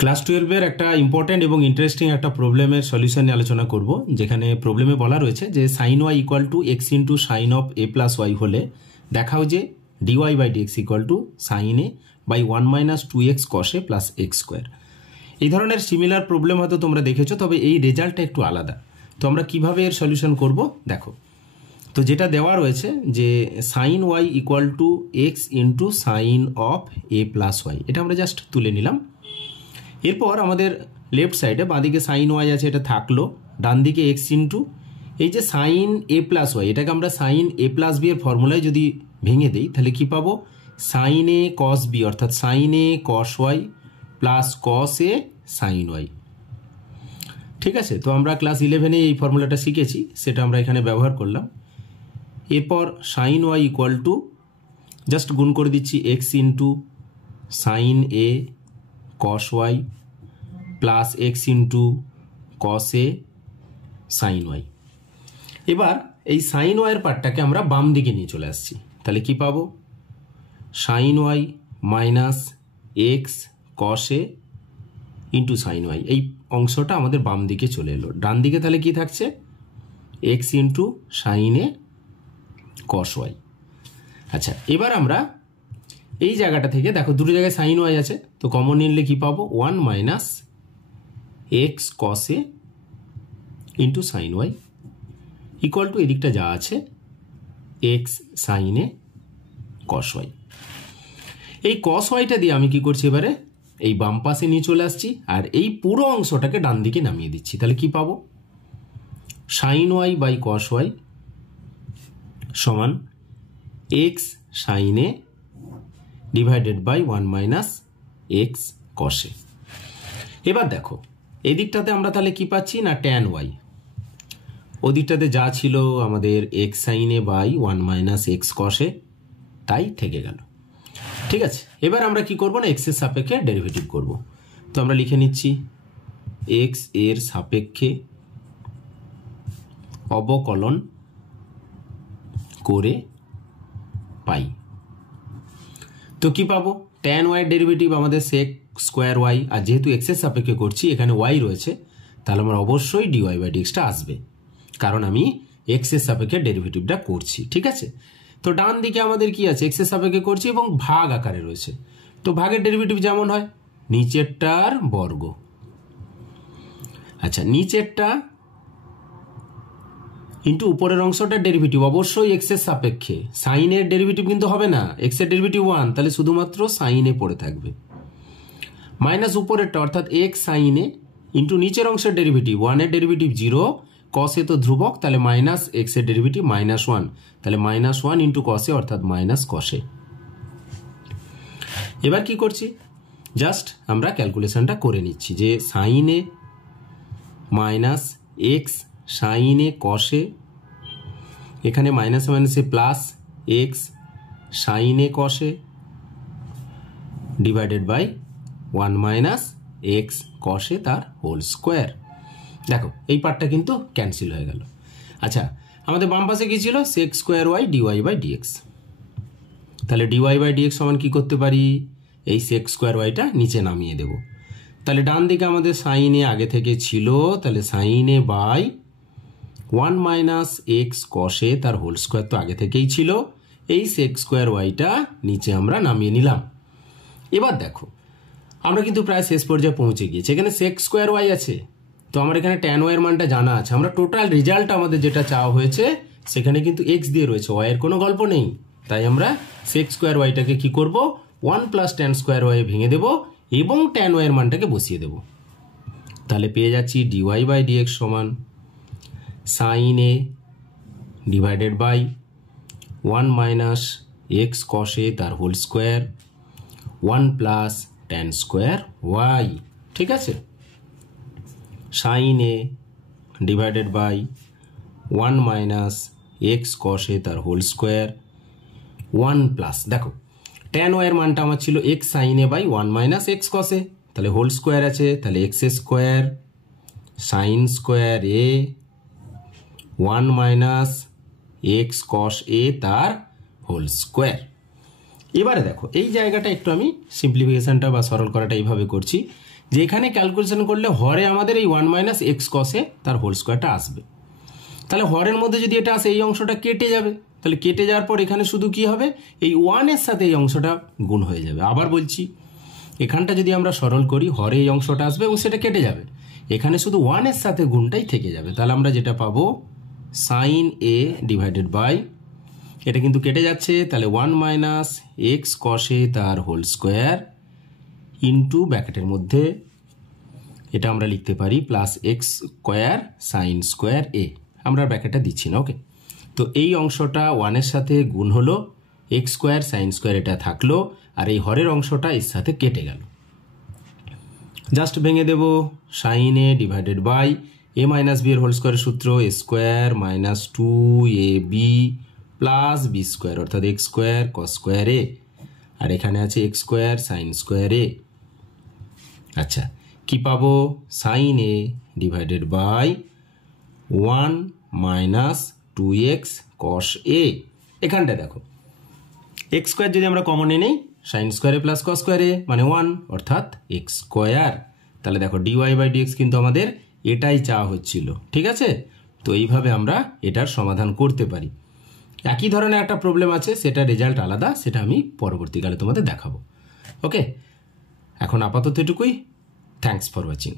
Class 12 এর একটা important এবং ইন্টারেস্টিং একটা প্রবলেমের সলিউশন নিয়ে আলোচনা করব, যেখানে প্রবলেমে বলা রয়েছে যে sin y equal to x into sine of a plus y হলে দেখাও যে d y by d x equal to sine A by 1 minus 2x cos a plus x square. এই ধরনের সিমিলার প্রবলেম হয়তো তোমরা দেখেছো, তবে এই রেজাল্টটা একটু আলাদা। তো আমরা কিভাবে এর সলিউশন করব দেখো। তো যেটা দেওয়া রয়েছে যে sine y equal to x into sine of a plus y, এটা আমরা জাস্ট তুলে নিলাম। এরপর আমাদের লেফট সাইডে বাঁদিকে সাইন ওয়াই আছে, এটা থাকলো। ডান দিকে এক্স ইন্টু এই যে সাইন এ প্লাস ওয়াই, এটাকে আমরা সাইন এ প্লাস বি এর ফর্মুলায় যদি ভেঙে দিই তাহলে কি পাবো? সাইন এ কস বি, অর্থাৎ sign A cos y plus cos A sine Y. ঠিক আছে, তো আমরা ক্লাস 11-এ এই ফর্মুলাটা শিখেছি, সেটা আমরা এখানে ব্যবহার করলাম। এরপর sine y equal to just গুণ করে দিচ্ছি x into sine A cos y plus x into cos A sine y. এবার এই সাইন ওয়াইয়ের পার্টটাকে আমরা বাম দিকে নিয়ে চলে আসছি, তাহলে কি পাবো? Sine Y minus x cos a into sine Y, এই অংশটা আমাদের বাম দিকে চলে এলো। ডান দিকে তাহলে কি থাকছে? এক্স ইন্টু সাইন এ কস ওয়াই। আচ্ছা, এবার আমরা এই জায়গাটা থেকে দেখো দুটো জায়গায় সাইন ওয়াই আছে, তো কমন নিলে কি পাবো? 1 minus x cos a into sine y equal to এদিকটা যা আছে এক্স সাইন এ কস ওয়াই। এই কস ওয়াইটা দিয়ে আমি কি করছি এবারে এই বাম পাশে নিয়ে চলে আসছি, আর এই পুরো অংশটাকে ডান দিকে নামিয়ে দিচ্ছি। তাহলে কি পাবো? Sine y by cos y সমান x sine A divided by 1 minus x cos A. এবার দেখো এদিকটাতে আমরা তাহলে কি পাচ্ছি না ট্যান ওয়াই, ওদিকটাতে যা ছিল আমাদের x sine A by 1 minus x cos A, তাই থেকে গেল। ঠিক আছে, এবার আমরা কি করব না এক্সের সাপেক্ষে ডেরিভেটিভ করব। তো আমরা লিখে নিচ্ছি এক্স এর সাপেক্ষে অবকলন করে পাই। তো কি পাবো? ট্যান ওয়াই ডেরিভেটিভ আমাদের সেক স্কোয়ার ওয়াই, আর যেহেতু এক্সের সাপেক্ষে করছি এখানে ওয়াই রয়েছে, তাহলে আমার অবশ্যই ডিওয়াই বাই ডিএক্সটা আসবে, কারণ আমি এক্সের সাপেক্ষে ডেরিভেটিভটা করছি। ঠিক আছে, তো ডান দিকে আমাদের কি আছে? এক্সের সাপেক্ষে করছি এবং ভাগ আকারে রয়েছে। তো ভাগের ডেরিভেটিভ যেমন হয় নিচেরটার বর্গ। আচ্ছা, নিচেরটা ইন্টু উপরের অংশটার ডেরিভেটিভ অবশ্যই এক্সের সাপেক্ষে। সাইনের ডেরিভেটিভ কিন্তু হবে না, এক্সের ডেরিভেটিভ 1, তাহলে শুধুমাত্র সাইনে পড়ে থাকবে। মাইনাস উপরেরটা অর্থাৎ এক্স সাইনে ইন্টু নিচের অংশের ডেরিভেটিভ 1 এর ডেরিভেটিভ 0, কস এ তো ধ্রুবক, তাহলে মাইনাস এক্স এর ডেরিভেটিভ -1, তাহলে -1 ইন্টু কস এ অর্থাৎ মাইনাস কস এ। এবার কি করছি? জাস্ট আমরা ক্যালকুলেশনটা করে নিচ্ছি যে sine A minus x sine A cos A, এখানে মাইনাসে মাইনাসে plus x sine A cos A divided by 1 minus x cos A তার হোল স্কোয়ার। দেখো এই পার্টটা কিন্তু ক্যান্সেল হয়ে গেল। আচ্ছা, আমাদের বাম পাশে কি ছিল? Sec square y d y by d x. তাহলে ডিওয়াই বাই ডিএক্স সমান কি করতে পারি? এই সেক স্কোয়ার ওয়াইটা নিচে নামিয়ে দেব। তাহলে ডান দিকে আমাদের সাইন এ আগে থেকে ছিল, তাহলে sine A by 1 minus x cos A তার হোল স্কোয়ার তো আগে থেকেই ছিল, এই সেক স্কোয়ার ওয়াইটা নিচে আমরা নামিয়ে নিলাম। এবার দেখো আমরা কিন্তু প্রায় শেষ পর্যায়ে পৌঁছে গিয়েছি। এখানে সেক স্কোয়ার ওয়াই আছে, তো আমার এখানে ট্যান ওয়াইয়ের মানটা জানা আছে। আমরা টোটাল রেজাল্ট আমাদের যেটা চাওয়া হয়েছে সেখানে কিন্তু এক্স দিয়ে রয়েছে, ওয়াইয়ের কোনো গল্প নেই। তাই আমরা সেক স্কোয়ার ওয়াইটাকে কি করব? 1 প্লাস ট্যান স্কোয়ার ওয়াই ভেঙে দেব এবং ট্যান ওয়াইয়ের মানটাকে বসিয়ে দেব। তাহলে পেয়ে যাচ্ছি ডিওয়াই বাই ডিএক্স সমান sine A divided by 1 minus x cos A তার whole square 1 plus tan square y. ঠিক আছে, sine A divided by 1 minus x cos A তার হোল স্কোয়ার 1 প্লাস, দেখো ট্যান ওয়াইয়ের মানটা আমার ছিল x sine A by 1 minus x cos A, তাহলে হোল স্কোয়ার আছে, তাহলে x square sine square A 1 minus x cos A তার হোল স্কোয়ার। এবারে দেখো এই জায়গাটা একটু আমি সিম্পলিফিকেশনটা বা সরল করাটা এইভাবে করছি যে এখানে ক্যালকুলেশন করলে হরে আমাদের এই 1 মাইনাস এক্স কসে তার হোল স্কোয়ারটা আসবে। তাহলে হরের মধ্যে যদি এটা আসে এই অংশটা কেটে যাবে, তাহলে কেটে যাওয়ার পর এখানে শুধু কি হবে, এই 1-এর সাথে এই অংশটা গুণ হয়ে যাবে। আবার বলছি, এখানটা যদি আমরা সরল করি হরে এই অংশটা আসবে এবং সেটা কেটে যাবে, এখানে শুধু 1-এর সাথে গুণটাই থেকে যাবে। তাহলে আমরা যেটা পাবো সাইন এ ডিভাইডেড বাই, এটা কিন্তু কেটে যাচ্ছে, তাহলে 1 মাইনাস এক্স কসে তার হোল স্কোয়ার ইন্টু ব্র্যাকেটের মধ্যে এটা আমরা লিখতে পারি plus x square sine square A, আমরা ব্র্যাকেটটা দিচ্ছি না। ওকে, তো এই অংশটা 1-এর সাথে গুণ হলো, এক্স স্কোয়ার সাইন স্কোয়ার এটা থাকলো, আর এই হরের অংশটা এর সাথে কেটে গেল। জাস্ট ভেঙে দেব, sine A divided by A minus B এর হোল স্কোয়ারের সূত্র A square minus 2ab plus B square, অর্থাৎ x square cos square A, আর এখানে আছে x square sine square A. আচ্ছা, কি পাবো, sine A divided by 1 minus 2x cos A. এখানটা দেখো এক্স স্কোয়ার যদি আমরা কমন নেই, সাইন স্কোয়ারে প্লাস কস স্কোয়ারে মানে 1, অর্থাৎ এক্স স্কোয়ার। তাহলে দেখো ডিওয়াই বাই ডিএক্স কিন্তু আমাদের এটাই চাওয়া হচ্ছিল, ঠিক আছে। তো এইভাবে আমরা এটার সমাধান করতে পারি। একই ধরনের একটা প্রবলেম আছে, সেটা রেজাল্ট আলাদা, সেটা আমি পরবর্তীকালে তোমাদের দেখাবো। ওকে, এখন আপাতত এটুকুই। Thanks for watching.